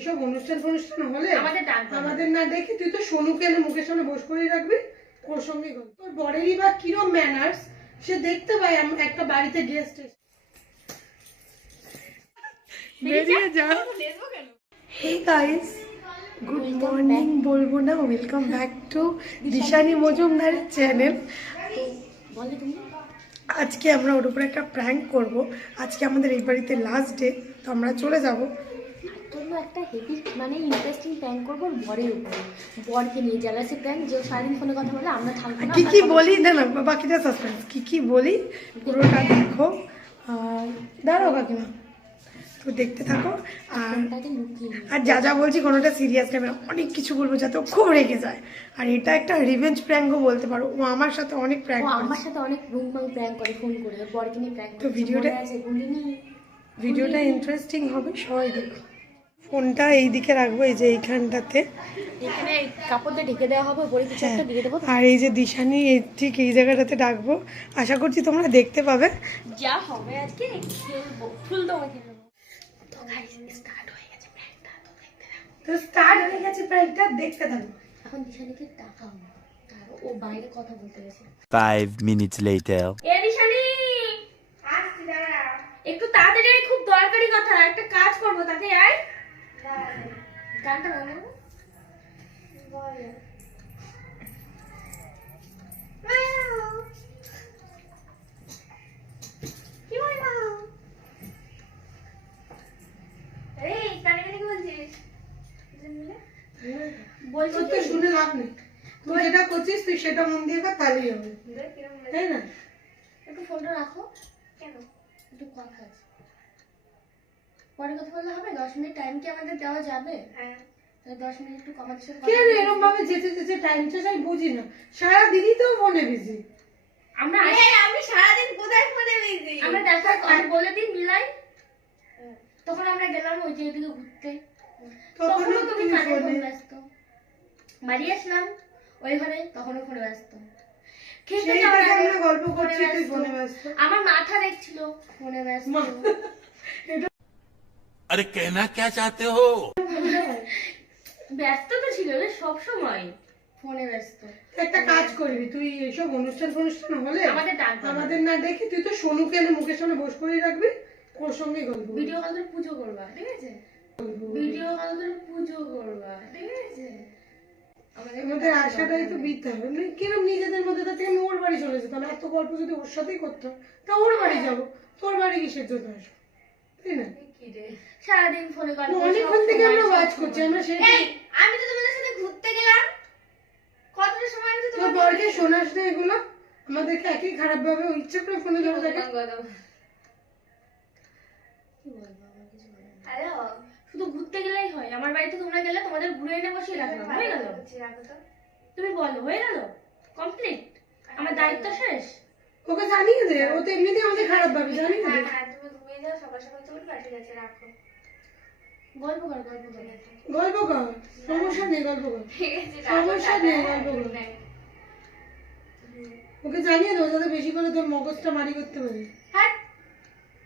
এসব অনুষ্ঠান ফনুষ্ঠান হলে আমাদের না। আমাদের না দেখে তুই তো সোনুকে এনে মুখের সামনে বস করে রাখবি? ওর সঙ্গে তোর বরেরই বা কিরম ম্যানার্স সে দেখতে পায় আম- একটা বাড়িতে গেস্ট বেরিয়ে যা। হে গাইস গুড মর্নিং বলব না ওয়েলকাম ব্যাক টু দিশানি মজুমদারের চ্যানেল আজকে আমরা ওর উপরে একটা প্র্যাঙ্ক করব। আজকে আমাদের এই বাড়িতে লাস্ট ডে তো আমরা চলে যাব। জন্য একটা হেভি মানে ইন্টারেস্টিং প্র্যাঙ্ক করব বরের উপরে। বরকে নিয়ে জেলাসি প্র্যাঙ্ক যে সারাদিন ফোনে কথা বলে আমরা থাকব কি কি বলি? না না বাকিটা সাসপেন্স কি কি বলি? পুরোটা দেখো। দাঁড়াও কাকিমা। তো দেখতে থাকো। আর যা যা বলছি কোনোটা সিরিয়াস নেবে না অনেক কিছু বলব যাতে ও খুব রেগে যায়। আর এটা একটা রিভেঞ্জ প্র্যাঙ্কও বলতে পারো। ও আমার সাথে অনেক প্র্যাঙ্ক আমার সাথে অনেক রুম বাং প্র্যাঙ্ক করে ফোন করে। বরকে নিয়ে প্র্যাঙ্ক তো ভিডিওটা- ভিডিওটা ইন্টারেস্টিং হবে সবাই দেখো। ফোনটা এই দিকে রাখব এই যে এইখানটাতে। এখানে কাপড় ঢেকে দেওয়া হবে উপরে কিছু একটা দিয়ে দেবো। আর এই যে দিশানি এই ঠিক এই জায়গাটাতে ডাকবো আশা করছি তোমরা দেখতে পাবে। যা হবে আজকে খেলব ফুল তোমাকে খেলব। তো গাইস স্টার্ট হয়ে গেছে প্র্যাঙ্কটা তো দেখতে থাকো। তো স্টার্ট হয়ে গেছে প্র্যাঙ্কটা দেখতে থাকো। এখন দিশানিকে টাকাও আর ও বাইরে কথা বলতে গেছে। Five minutes later. এ দিশানি একটু তাড়াতাড়ি আয়, খুব দরকারি কথা একটা কাজ করব তাতে আয় গানটা বলে না? তোর শুনে লাভ নেই তুই যেটা করছিস তুই সেটা মন দিয়ে কর তাহলেই হবে তাই না একটু ফোনটা রাখো কেন একটু কথা আছে পরে কথা বললে হবে? দশ মিনিট টাইম কি আমাদের দেওয়া যাবে? হ্যাঁ। দশ মিনিট একটু কমাতে সাথে কথা কেন এরকম ভাবে যেতে যেতে টাইম শেষ আমি বুঝি না। সারাদিনই তো ফোনে বিজি আমরা আমি কোথায় ফোনে বিজি আমরা দেখা আমি বলে দিই মিলাই। তখন আমরা গেলাম ওই যে এদিকে ঘুরতে। তখনও তুমি কাজে। ব্যস্ত। বাড়ি আসলাম ওই ঘরে তখনও। ফোনে ব্যস্ত। আমার মাথা দেখছিল ফোনে ব্যস্ত। আরে কেনা কে চাতে হো? ব্যস্ত তো ছিল রে সব সময়। ফোনে ব্যস্ত। একটা কাজ করবি তুই এসব অনুষ্ঠান অনুষ্ঠান হলে আমাদের ডাকবি আমাদের না দেখি তুই তো সোনু কেন মুখের সামনে বস করে রাখবি ওর সঙ্গে গল্প ভিডিও কল করে পুজো করবা ঠিক আছে? ভিডিও কল করে পুজো করবা ঠিক আছে? আমাদের আশাটাই তো বৃদ্ধা মানে কিরম নিজেদের মধ্যে তাতে ওর বাড়ি চলে যেতাম এত গল্প যদি ওর সাথেই করতাম তা ওর বাড়ি যাব তোর বাড়ি কিসের জন্য আসব? সারাদিন ফোনে গল্প অনেকক্ষণ থেকে আমরা ওয়াচ করছি আমরা সেই আমি তো তোমাদের সাথে ঘুরতে গেলাম। কতটা সময় আমি তো তোর বরকে শোনাস না এগুলো? আমাদেরকে একই খারাপ ভাবে ইচ্ছে করে ফোনে ধরে থাকে। শুধু ঘুরতে গেলেই হয়। আমার বাড়িতে তোমরা গেলে তোমাদের ঘুরে এনে বসিয়ে রাখলাম হয়ে গেল। তুমি বলো হয়ে গেল? কমপ্লিট আমার দায়িত্ব শেষ? ওকে জানিয়ে দে ও তো এমনিতেই আমাদের খারাপ ভাবে জানিয়ে দে। গল্প কর গল্প কর। গল্প কর সমস্যা নেই গল্প কর। সমস্যা নেই গল্প কর। ওকে জানিয়ে দেবো যাতে বেশি করে তোর মগজটা মারি করতে পারি হ্যাঁ।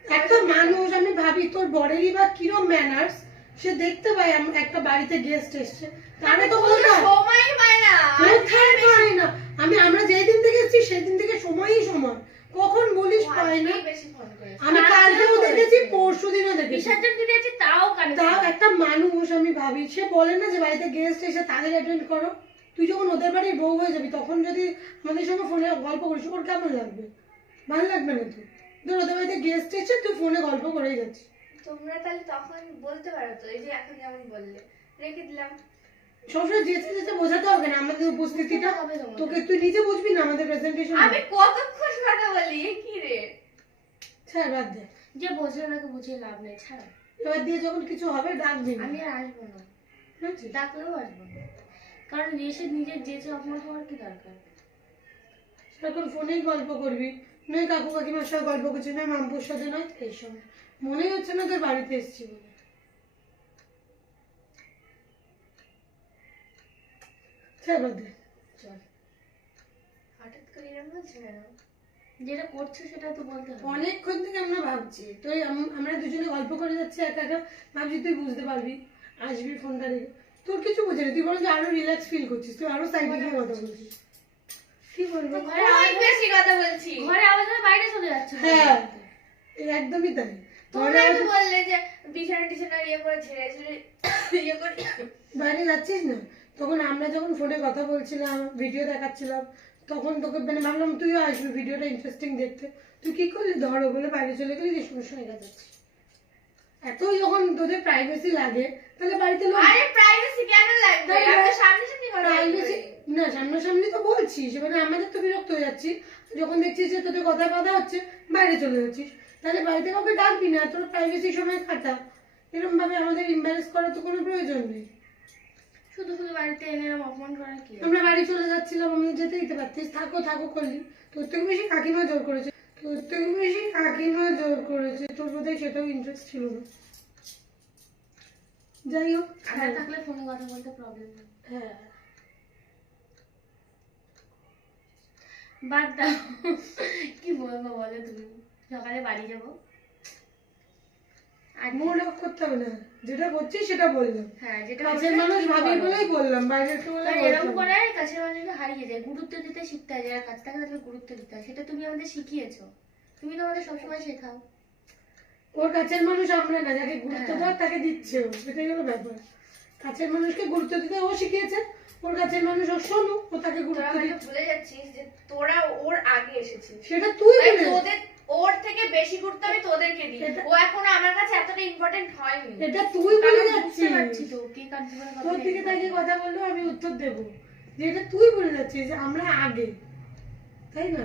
একটা মানুষ আমি ভাবি তোর বরেরই বা কিরম ম্যানার্স সে দেখতে পায় একটা বাড়িতে গেস্ট এসছে। তাহলে তো বলতে হয়। সময় পায় না। আমি আমরা যেই দিন থেকে এসেছি সেদিন থেকে সময়ই সময় কখন বলিস পাই না বেশি ফোন করে আমি কালকেও দেখেছি পরশু দিনও দেখেছি। বিসর্জন দিতে যাচ্ছি তাও কানে তাও একটা মানুষ আমি ভাবি সে বলে না যে বাড়িতে গেস্ট এসে তাদের অ্যাটেন্ড করো। তুই যখন ওদের বাড়ির বউ হয়ে যাবি তখন যদি আমাদের সঙ্গে ফোনে গল্প করিস ওর কেমন লাগবে? ভালো লাগবে না তুই ধর ওদের বাড়িতে গেস্ট এসে তুই ফোনে গল্প করেই যাচ্ছিস। তোমরা তাহলে তখন বলতে পারো তো এই যে এখন যেমন বললে। রেখে দিলাম। সবসময় যেতে যেতে বোঝাতে হবে না আমাদের উপস্থিতিটা। তোকে তুই নিজে বুঝবি না আমাদের প্রেজেন্টেশন আমি কতক্ষণ কথা বলি? এ কি রে? ছাড় বাদ দে। যে বোঝে ওনাকে বুঝিয়ে লাভ নেই ছাড়। এবার দিয়ে যখন কিছু হবে ডাকবি না আমি আর আসব না? ডাকলেও আসব না। কারণ এসে নিজের যেচে অপমান হওয়ার কি দরকার? এখন ফোনেই গল্প করবি। নয় কাকু কাকিমার সাথে গল্প করছি নয় মামপুর সাথে নয় এইসব। মনেই হচ্ছে না তোর বাড়িতে এসেছি দে। চল। হঠাৎ করে এরকম বলছো কেন? যেটা করছ সেটা তো বলতে হবে। অনেকক্ষণ থেকে আমরা ভাবছি তুই আমরা দুজনে গল্প করে যাচ্ছি একা একা। ভাবছি তুই বুঝতে পারবি আসবি ফোনটা রেখে তোর কিছু বোঝে না তুই বরঞ্চ আরও রিল্যাক্স ফিল করছিস তুই আরও সাইডে গিয়ে কথা বলছিস। কি বলব? ঘরে আওয়াজ বেশি কথা বলছি। ঘরে আওয়াজ হলে বাইরে চলে যাচ্ছে। হ্যাঁ একদমই তাই। তো বললে যে বিছানা টিছানা ইয়ে করে ছেড়ে ছেড়ে ইয়ে করে বাইরে যাচ্ছিস না? তখন আমরা যখন ফোনে কথা বলছিলাম ভিডিও দেখাচ্ছিলাম তখন তোকে মানে ভাবলাম তুইও আসবি ভিডিওটা ইন্টারেস্টিং দেখতে। তুই কি করলি? ধরো বলে বাইরে চলে গেলি যে সমস্যা হয়ে যাচ্ছিস এতই যখন তোদের প্রাইভেসি লাগে তাহলে বাড়িতে লোক আরে প্রাইভেসি কেন লাগবে? তাই আমি না? তো সামনে সামনে কথা প্রাইভেসি না সামনাসামনি তো বলছিস মানে আমাদের তো বিরক্ত হয়ে যাচ্ছি। যখন দেখছিস যে তোদের কথা বাধা হচ্ছে বাইরে চলে যাচ্ছিস। তাহলে বাড়িতে কাউকে ডাকবি না তোর প্রাইভেসি সময় কাটা। এরকম ভাবে আমাদের ইম্বারেস করার তো কোনো প্রয়োজন নেই। শুধু শুধু বাড়িতে এনে এরম অপমান করার কি আমরা বাড়ি চলে যাচ্ছিলাম আমি যেতে দিতে পারতিস। থাকো থাকো করলি তোর থেকে বেশি কাকিমা জোর করেছে। তোর থেকে বেশি কাকিমা জোর করেছে। তোর বোধহয় সেটাও ইন্টারেস্ট ছিল না। যাই হোক আমরা থাকলে ফোনে কথা বলতে প্রবলেম হ্যাঁ। বাদ দাও। কি বলব বলো তুমি? সকালে বাড়ি যাব। আর মুড করতে হবে না। যেটা করছিস সেটা বললাম। হ্যাঁ যেটা কাছের মানুষ ভাবি বলেই বললাম বাইরে একটু বলে এরকম করে কাছের মানুষকে হারিয়ে যায় গুরুত্ব দিতে শিখতে হয় যারা কাছ থেকে তাদেরকে গুরুত্ব দিতে হয়। সেটা তুমি আমাদের শিখিয়েছো। তুমি তো আমাদের সবসময় শেখাও। ওর কাছের মানুষ আমরা না যাকে গুরুত্ব হ্যাঁ। দেওয়ার তাকে দিচ্ছে ও সেটাই হলো ব্যাপার। কাছের মানুষকে গুরুত্ব দিতে ও শিখিয়েছে ওর কাছের মানুষ ও শোনো ও তাকে গুরুত্ব দিচ্ছে। ভুলে যাচ্ছিস যে তোরা ওর আগে এসেছিস। সেটা তুই বলে ওর থেকে বেশি গুরুত্ব আমি তোদেরকে দিই। ও এখন আমার কাছে এতটা ইম্পর্টেন্ট হয়নি। এটা তুই বলে যাচ্ছিস। পারছি তো কে কার জীবনে তোর দিকে নেই। তাকিয়ে কথা বললেও আমি উত্তর দেবো। যে এটা তুই বলে যাচ্ছিস যে আমরা আগে। তাই না?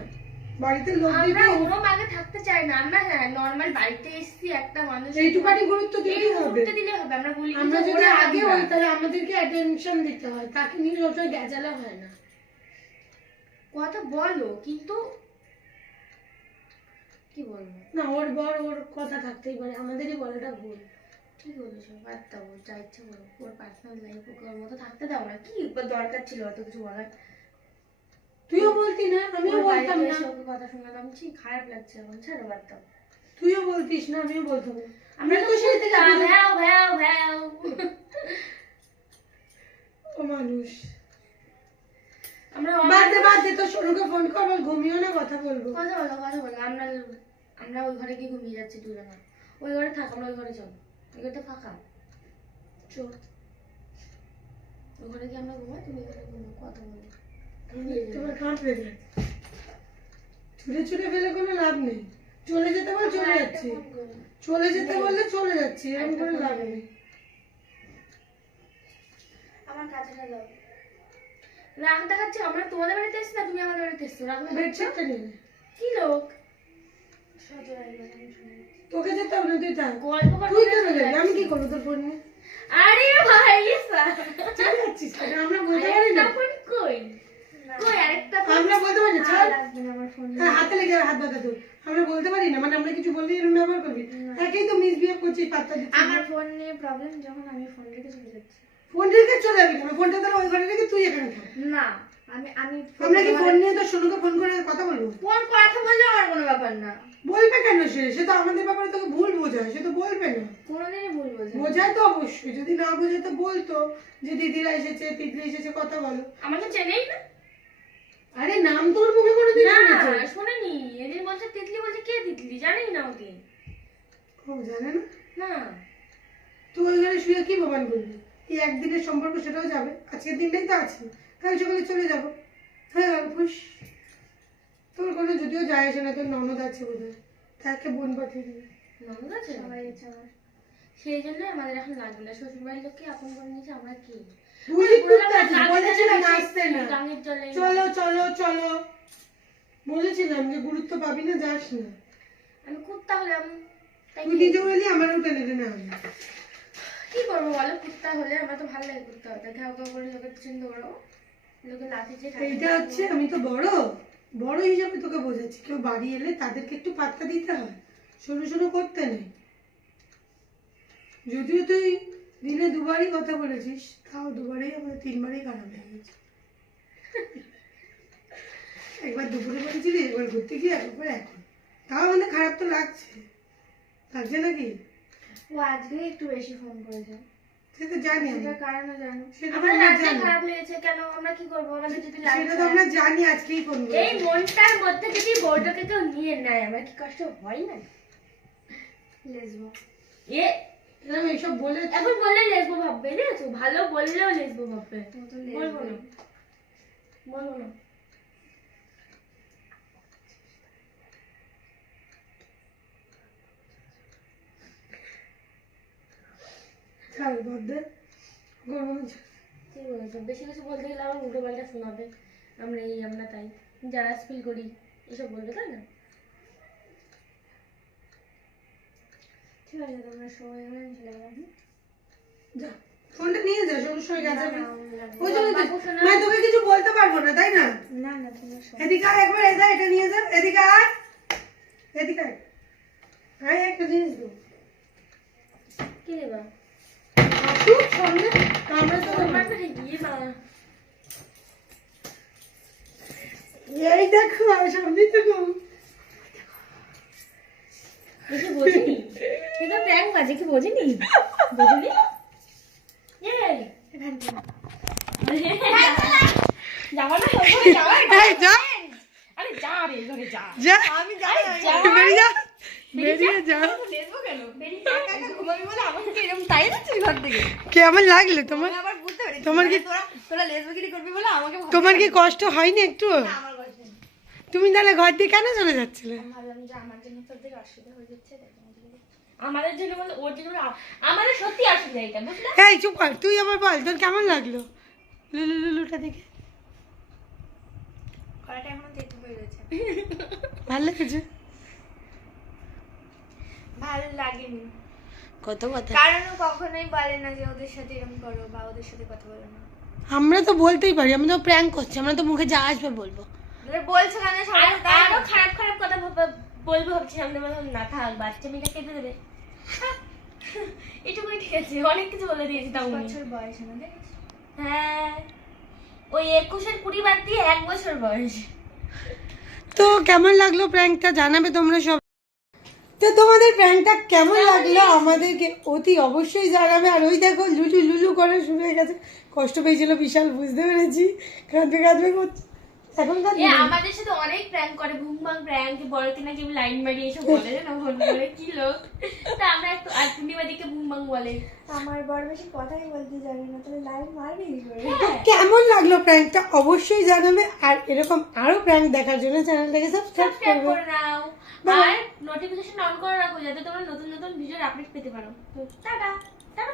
বাড়িতে লোক আমরা ওরম আগে থাকতে চাই না। আমরা হ্যাঁ নর্মাল বাড়িতে এসেছি একটা মানুষ এইটুকানি গুরুত্ব দিলেই হবে। মুহূর্তে দিলে হবে। আমরা বলি আমরা যদি আগে হই তাহলে আমাদেরকে অ্যাটেনশন দিতে হয়। তাকে নিয়ে সবসময় গেজালা হয় না। কথা বলো কিন্তু কি বলব? না ওর বর ওর কথা থাকতেই পারে। আমাদেরই বলাটা ভুল। ঠিক বলেছ? বাদ দাও যা ইচ্ছে করো ওর পার্সোনাল লাইফ ওকে ওর মতো থাকতে দাও না। কি দরকার ছিল অত কিছু বলার? তুইও বলতি না আমিও বলতাম না। ওকে কথা শোনালাম। ছি খারাপ লাগছে এখন ছাড়ো বাদ দাও। তুইও বলতিস না আমিও বলতাম। আমরা তো সেই থেকে ভ্যাও ভ্যাও ভ্যাও। ও মানুষ। আমরা বাদ দে বাদ দে তোর সোনুকে ফোন কর বল ঘুমিও না কথা বলব। কথা বলো কথা বলো। আমরা আমরা ওই ঘরে গিয়ে ঘুমিয়ে যাচ্ছি দুজনে ওই ঘরে থাক আমরা ওই ঘরে চলো ওই ঘরটা ফাঁকা। চল ওই ঘরে গিয়ে আমরা ঘুমাই তুমি ঘরে ঘুমো কথা বলো। তোমার কাঁপবে না ছুটে ছুটে ফেলে কোনো লাভ নেই। চলে যেতে বল চলে যাচ্ছি। চলে যেতে বললে চলে যাচ্ছি এরকম করে লাভ নেই। আমার কাছে দাও। রাগ দেখাচ্ছে আমরা তোমাদের বাড়িতে এসেছি না তুমি আমাদের বাড়িতে এসছো? রাগ বেডশিটটা নিয়ে কি লোক? তোকে যেতে হবে না তুই থাক তুই কেন যাবি? আমি কি করব তোর ফোন নিয়ে? আরে ভাই চলে যাচ্ছিস আমরা বলতে পারি না। ফোন কই? আমরা বলতে পারি ছাড়। হ্যাঁ, হাতে লেগে হাত বাঁধা তোর। আমরা বলতে পারি না। মানে আমরা কিছু বললে এরকম ব্যবহার করবি? একেই তো মিসবিহেভ করছিস পাত্তা দিচ্ছিস আমার ফোন নিয়ে প্রবলেম যখন আমি ফোন রেখে চলে যাচ্ছি। ফোন রেখে চলে যাবি কেন? ফোনটা তাহলে ওই ঘরে রেখে তুই এখানে থাক। না। আমি আমি আমরা কি ফোন নিয়ে তোর সোনুকে ফোন করে কথা বলব? ফোন কথা বললে আমার কোনো ব্যাপার না। বলবে কেন সে? সে তো আমাদের ব্যাপারে তোকে ভুল বোঝায় সে তো বলবে না। কোনোদিনই ভুল বলছি বোঝায় তো অবশ্যই যদি না বোঝায় তো বলতো যে দিদিরা এসেছে তিতলি এসেছে কথা বলো। আমাকে চেনেই না? আরে নাম তোর মুখে কোনোদিন না শুনেছে। শোনেনি। এদিন বলছে তিতলি বলছে কে তিতলি? জানেই না ওকে। ও জানে না? না। তুই শুয়ে কি করবি? এই একদিনের সম্পর্ক সেটাও যাবে। আজকের দিনটাই তো আছে। কাল সকালে চলে যাব। হ্যাঁ খুশ তোর কোনো যদিও যায় আসে না তোর ননদ আছে বোধ হয় তাকে বোন পাঠিয়ে দিবি। ননদ আছে? সবাই আছে আমার। সেই জন্য আমাদের এখন লাগবে না। শ্বশুর বাড়ির লোককে আপন করে নিয়েছে আমরা কি? তুই বললাম করতে না, আছিস, বলেছিলাম চালিয়ে আসতে না। গাঙের জলে। চলো চলো চলো। বলেছিলাম যে গুরুত্ব পাবি না যাস না। আমি কুত্তা হলাম। তাই নিজে বলি আমারও টেনে টেনে আনবি কি করব বলো? কুত্তা হলে আমার তো ভালো লাগে কুত্তা হতে। ঘাও ঘাও করে লোকের পিছন দৌড়াবো লোকে লাঠি যে এইটা হচ্ছে আমি তো বড় বড় হিসাবে তোকে বোঝাচ্ছি। কেউ বাড়ি এলে তাদেরকে একটু পাত্তা দিতে হয়। সরু সরু করতে নেই। যদিও তুই দিনে দুবারই কথা বলেছিস তাও দুবারই আমাদের তিনবারই খারাপ হয়ে গেছে। একবার দুপুরে বলেছিলি একবার ঘুরতে গিয়ে একবার এখন। তাও আমাদের খারাপ তো লাগছে। লাগছে নাকি? ও আজকে একটু বেশি ফোন করেছে। সে তো জানি আমি। সেটার কারণও সেটা তো আমরা রাত্রে খারাপ লেগেছে কেন আমরা কি করব? আমাদের যদি লাইট সেটা তো আমরা জানি আজকেই ফোন এই মনটার মধ্যে যদি বউটাকে কেউ নিয়ে নেয় আমার কি কষ্ট হয় না? লেসবো এ এরকম এইসব বলে এখন বললে লেসবো ভাববে বুঝেছ ভালো বললেও লেসবো ভাববে। বলব না। বলব না। ছাড় বাদ দে। গরম ঠিক বলেছ। বেশি কিছু বলতে গেলে আমার উল্টো পাল্টা শোনাবে। আমরা এই আমরা তাই। যারা ফিল করি এসব বলবে তাই না? ঠিক আছে তোমরা সবাই চলে যা ফোনটা নিয়ে যা সমস্যা হয়ে গেছে। না, আমি লাগবে। ওই জন্য বাবু তো- শোনা- মানে তোকে কিছু বলতে পারব না তাই না? না না এদিকে আয় একবার এটা নিয়ে যা। এদিকে আয়। এদিকে আয়। আয় একটা জিনিস দেবো কি দেবা এই দেখো সামনে তো গো। বোঝেনি। এটা প্র্যাঙ্ক বাজে কি বোঝেনি? বোঝেনি? এই না ওখানে যা। আরে যা রে যা। আমি যাই যা। বেরিয়ে যা। কেমন লাগল? তোমার কি তোরা তোরা লেসবিগিরি করবি বলে আমাকে তোমার কি কষ্ট হয়নি একটু? তুমি তাহলে ঘর দিয়ে কেন চলে যাচ্ছিলে? হয়ে আমাদের জন্য ওর জন্য আমাদের সত্যি এটা বুঝলে? এই চুপ কর তুই আবার বল তোর কেমন লাগল? লুলু লুলুটা দেখে। এখনও তেতো হয়ে ভালো লেগেছে? ভালো লাগেনি। কত কথা। কারণ ও কখনোই বলে না যে ওদের সাথে এরকম করো বা ওদের সাথে কথা বলো না। আমরা তো বলতেই পারি আমরা তো প্র্যাঙ্ক করছি আমরা তো মুখে যা আসবে বলব। বলছো কেন সবাই? আরও খারাপ খারাপ কথা বলব ভাবছিলাম না থাক বাচ্চা মেয়েটা কেটে দেবে। এটুকুই ঠিক আছে অনেক কিছু বলে দিয়েছি তাও বছর বয়স আমাদের হ্যাঁ ওই একুশের কুড়ি বাদ দিয়ে এক বছর বয়স। তো কেমন লাগল প্র্যাঙ্কটা জানাবে তোমরা সব তো তোমাদের প্র্যাঙ্কটা কেমন লাগল আমাদেরকে? অতি অবশ্যই জানাবে। আর ওই দেখো লুলু লুলু করে শুরু হয়ে গেছে। কষ্ট পেয়েছিল বিশাল বুঝতে পেরেছি। কাঁদবে কাঁদবে করছে এখন এ কাঁদবে না। আমাদের সাথে অনেক প্র্যাঙ্ক করে। ভুম ভাং প্র্যাঙ্ক বড় কিনা কেউ লাইন মারি এসব বলে না ফোন করে কি লোক? তা আমরা একটু আর পূর্ণিমাদিকে ভুম ভাং বলে। আমার বড় বেশি কথাই বলতে জানি না তাহলে লাইভ মারবি কি করে? তো কেমন লাগল প্র্যাঙ্কটা অবশ্যই জানাবে। আর এরকম আরও প্র্যাঙ্ক দেখার জন্য চ্যানেলটাকে সাবস্ক্রাইব করে নাও। আর নোটিফিকেশন অন করে রাখো যাতে তোমরা নতুন নতুন ভিডিওর আপডেট পেতে পারো। তো, টাটা। টাটা